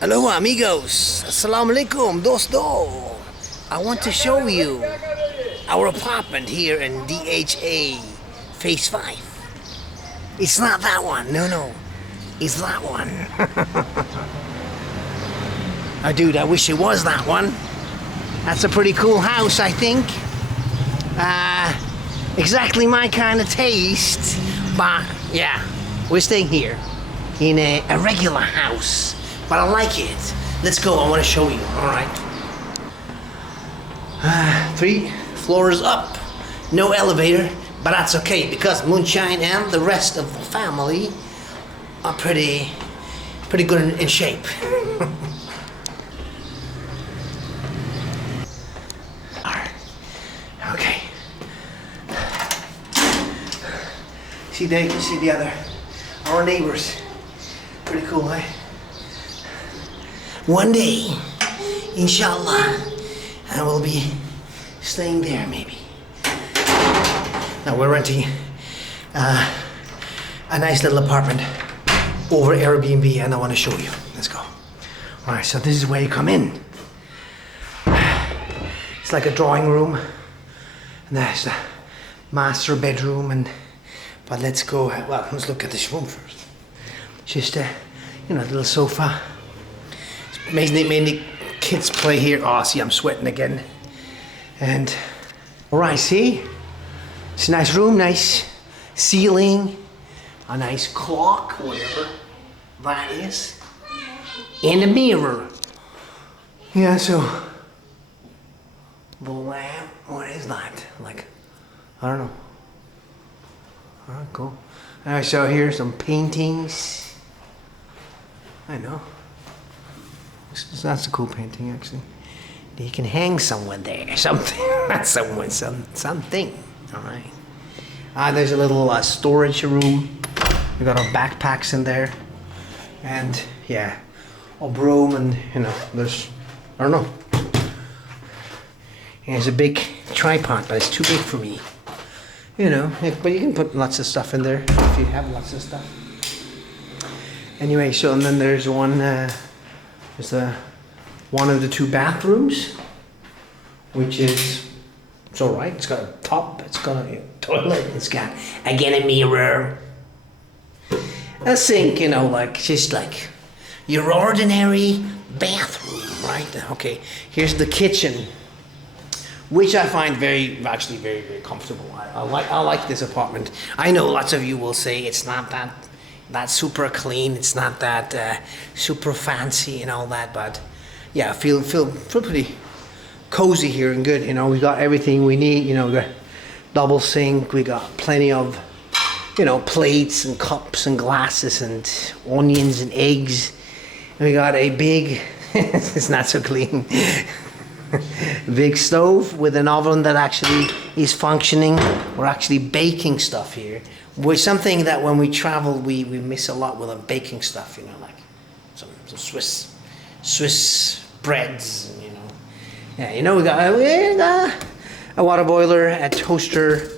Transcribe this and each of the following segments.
Hello amigos, assalamu alaikum dosto. I want to show you our apartment here in DHA Phase 5. It's not that one, no, it's that one. Oh dude, I wish it was that one. That's a pretty cool house, I think. Exactly my kind of taste, but yeah, we're staying here in a regular house. But I like it. Let's go, I want to show you, alright. 3 floors up, no elevator, but that's okay because Moonshine and the rest of the family are pretty good in shape. Alright, okay. See the other, our neighbors. Pretty cool, eh? One day, inshallah, I will be staying there maybe. Now we're renting a nice little apartment over Airbnb and I want to show you. Let's go. Alright, so this is where you come in. It's like a drawing room. And there's the master bedroom but let's go, well, let's look at this room first. Just a little sofa. Mainly kids play here. Oh, see, I'm sweating again. And, all right, see? It's a nice room, nice ceiling, a nice clock, whatever that is, and a mirror. Yeah, so, the lamp, what is that? Like, I don't know. All right, cool. All right, so here's some paintings. I know. That's a cool painting, actually. You can hang someone there, something. Not someone, something. All right. There's a little storage room. We got our backpacks in there, and yeah, a broom, and there's, I don't know. There's a big tripod, but it's too big for me. But you can put lots of stuff in there if you have lots of stuff. Anyway, so and then there's one. There's one of the 2 bathrooms, which is, it's all right. It's got a top, it's got a toilet, it's got, again, a mirror, a sink, just like your ordinary bathroom, right? Okay, here's the kitchen, which I find very, very comfortable. I like this apartment. I know lots of you will say it's not that super clean, it's not that super fancy and all that, but yeah, I feel pretty cozy here and good. We got everything we need. We got double sink, we got plenty of plates and cups and glasses and onions and eggs, and we got a big it's not so clean big stove with an oven that actually is functioning. We're actually baking stuff here, which is something that when we travel we miss a lot with the baking stuff, like some Swiss breads, we got a water boiler, a toaster,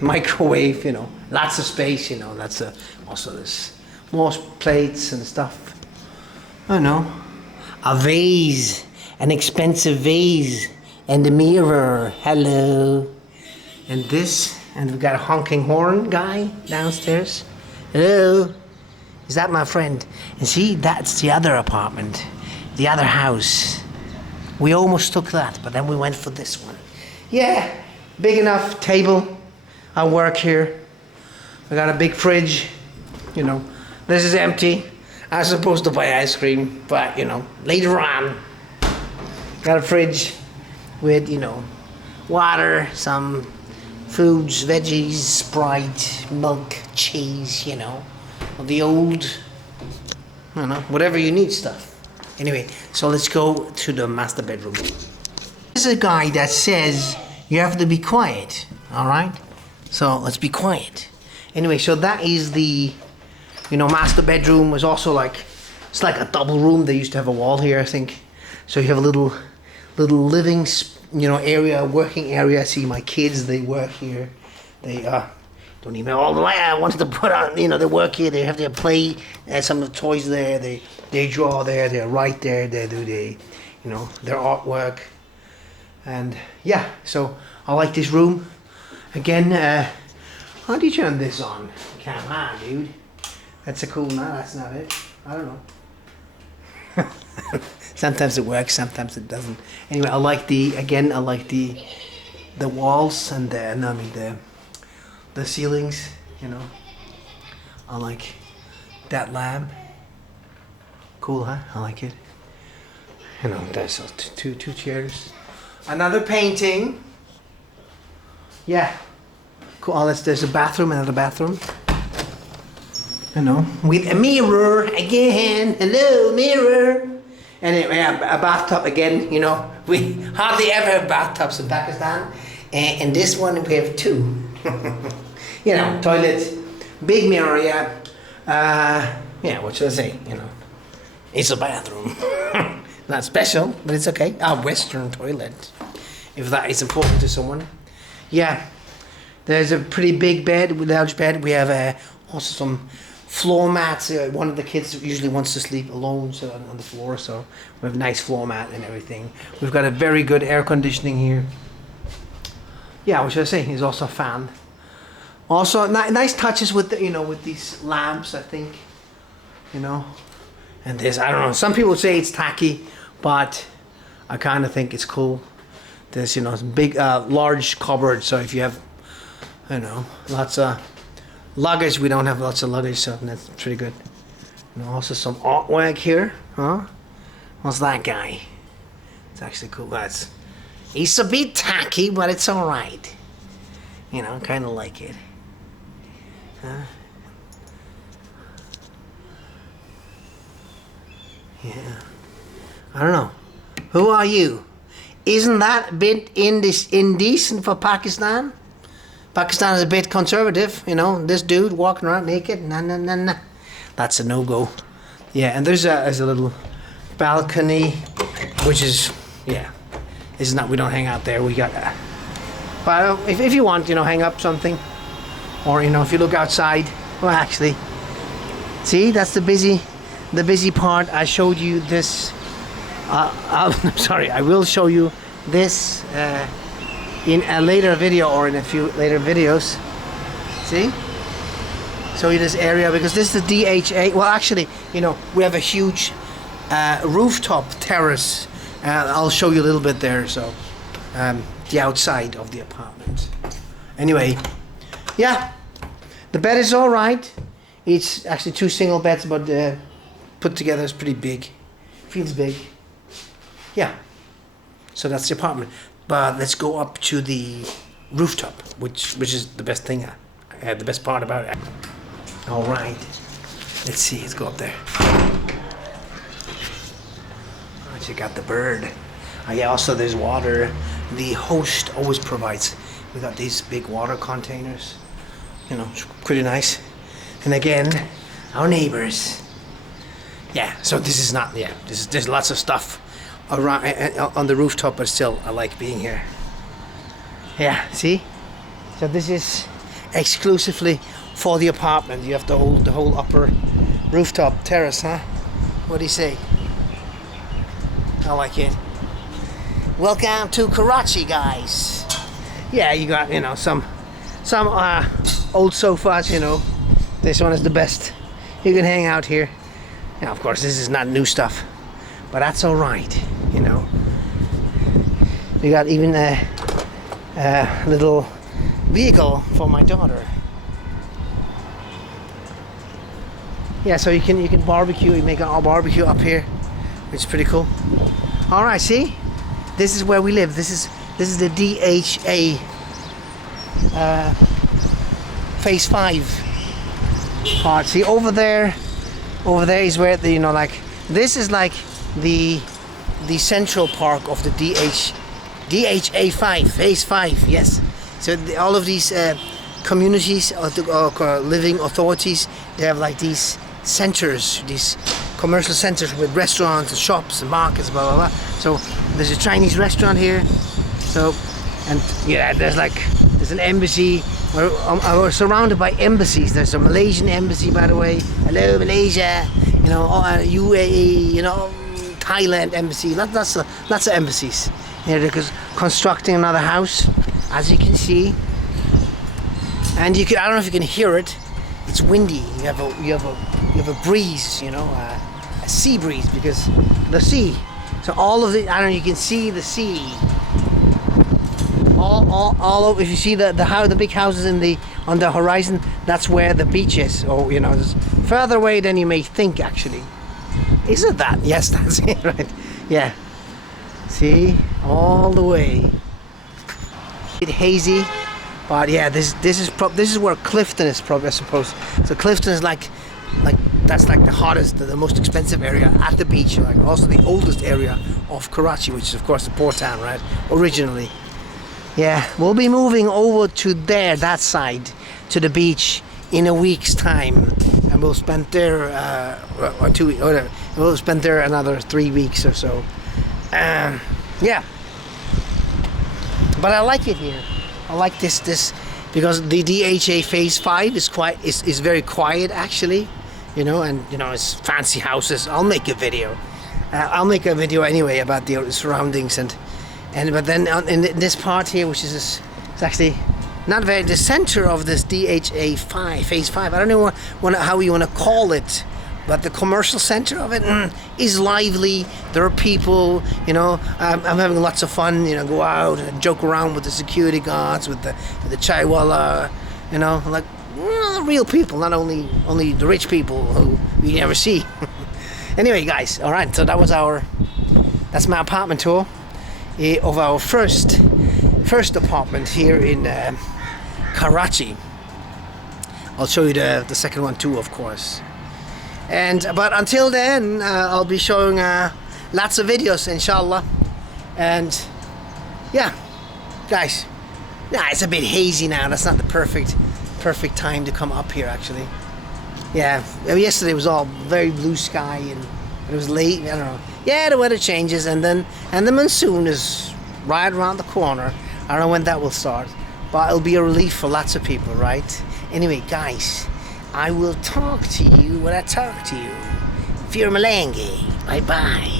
microwave, lots of space, that's also this more plates and stuff. I don't know, a vase, an expensive vase, and a mirror. Hello. And this, and we got a honking horn guy downstairs. Hello. Is that my friend? And see, that's the other apartment, the other house. We almost took that, but then we went for this one. Yeah, big enough table. I work here. I got a big fridge. This is empty. I was supposed to buy ice cream, but later on. Got a fridge with, water, some foods, veggies, Sprite, milk, cheese, the old, I don't know, whatever you need stuff. Anyway, so let's go to the master bedroom. This is a guy that says you have to be quiet, all right? So let's be quiet. Anyway, so that is the, master bedroom. Was also it's like a double room. They used to have a wall here, I think. So you have a little living, area, working area. I see my kids, they work here. They don't even have all the light. I wanted to put on, you know, they work here. They have their play. Some of the toys there. They draw there. They write there. They do you know, their artwork. And yeah, so I like this room. Again, how do you turn this on? Come on, dude. That's a cool. No, that's not it. I don't know. Sometimes it works, sometimes it doesn't. Anyway, I like the walls and the ceilings. You know, I like that lamp. Cool, huh? I like it. You know, there's two chairs. Another painting. Yeah. Cool. Oh, there's a bathroom, another bathroom. You know, with a mirror again. Hello, mirror. And a bathtub again. You know, we hardly ever have bathtubs in Pakistan. And this one we have two. You know, toilet, big mirror. Yeah. Yeah. What should I say? You know, it's a bathroom. Not special, but it's okay. A Western toilet, if that is important to someone. Yeah, there's a pretty big bed, large bed. We have also some floor mats. One of the kids usually wants to sleep alone, so on the floor. So we have a nice floor mat and everything. We've got a very good air conditioning here. Yeah, what should I say? There's also a fan. Also, nice touches with the, you know, with these lamps. I think, you know, and this, I don't know. Some people say it's tacky, but I kind of think it's cool. There's, you know, some big, large cupboard. So if you have, you know, lots of luggage, we don't have lots of luggage, so that's pretty good. And also some artwork here, huh? What's that guy? It's actually cool. He's a bit tacky, but it's all right. You know, kind of like it. Huh? Yeah. I don't know. Who are you? Isn't that a bit indecent for Pakistan? Pakistan is a bit conservative, you know. This dude walking around naked, nah. That's a no-go. Yeah, and there's a little balcony, which is, yeah, this is not, we don't hang out there. We got, but if you want, you know, hang up something, or you know, if you look outside. Well, actually, see, that's the busy part. I showed you this. I'm sorry, I will show you this in a later video or in a few later videos. See? Show you this area because this is the DHA. Well, actually, you know, we have a huge rooftop terrace. I'll show you a little bit there. So, the outside of the apartment. Anyway, yeah, the bed is all right. It's actually 2 single beds, but put together is pretty big. Feels big. Yeah, so that's the apartment. But let's go up to the rooftop, which is the best thing, the best part about it. All right, let's see. Let's go up there. Oh, you got the bird. Oh, yeah. Also, there's water. The host always provides. We got these big water containers. You know, it's pretty nice. And again, our neighbors. Yeah. So this is not. Yeah. There's lots of stuff around on the rooftop, but still I like being here. Yeah, see, so this is exclusively for the apartment. You have the whole upper rooftop terrace, huh? What do you say? I like it. Welcome to Karachi, guys. Yeah, you got, you know, some old sofas, you know. This one is the best. You can hang out here. Now, of course, this is not new stuff, but that's all right, you know. We got even a little vehicle for my daughter. Yeah, so you can barbecue. You make a barbecue up here, which is pretty cool. All right, see, this is where we live. This is the DHA Phase 5 part. See, over there is where the, you know, like, this is like the central park of the DHA 5, Phase 5, yes. So all of these communities or living authorities, they have like these centers, these commercial centers with restaurants and shops and markets, blah blah blah. So there's a Chinese restaurant here. So, and yeah, there's an embassy we're surrounded by embassies. There's a Malaysian embassy, by the way. Hello, Malaysia. You know, UAE. You know, Thailand embassy. Lots of embassies. Here they're constructing another house, as you can see. And I don't know if you can hear it. It's windy. You have a breeze. You know, a sea breeze because the sea. So all of the, I don't know. You can see the sea. All over. If you see the big houses on the horizon, that's where the beach is. Or you know, it's further away than you may think. Actually, is it that? Yes, that's it. Right? Yeah. See, all the way. A bit hazy, but yeah, this is where Clifton is probably, I suppose. So Clifton is like that's like the hottest, the most expensive area at the beach. Like also the oldest area of Karachi, which is of course the port town, right? Originally. Yeah, we'll be moving over to that side, to the beach in a week's time, and we'll spend there or 2 weeks, or we'll spend there another 3 weeks or so. Yeah, but I like it here. I like this because the DHA Phase 5 is very quiet actually, you know, and you know it's fancy houses. I'll make a video. I'll make a video anyway about the surroundings but then in this part here, which is it's actually not very the center of this DHA Phase 5. I don't know how you want to call it, but the commercial center of it is lively. There are people, you know. I'm having lots of fun, you know. Go out and joke around with the security guards, with the chaiwala, you know, like real people, not only the rich people who you never see. Anyway, guys, all right. So that's my apartment tour of our first apartment here in Karachi. I'll show you the second one too, of course. But until then, I'll be showing lots of videos, inshallah. And yeah, guys, it's a bit hazy now. That's not the perfect time to come up here, actually. Yeah, yesterday was all very blue sky and it was late. I don't know. Yeah, the weather changes, and the monsoon is right around the corner. I don't know when that will start, but it'll be a relief for lots of people, right? Anyway, guys, I will talk to you when I talk to you. Fir Malangi. Bye-bye.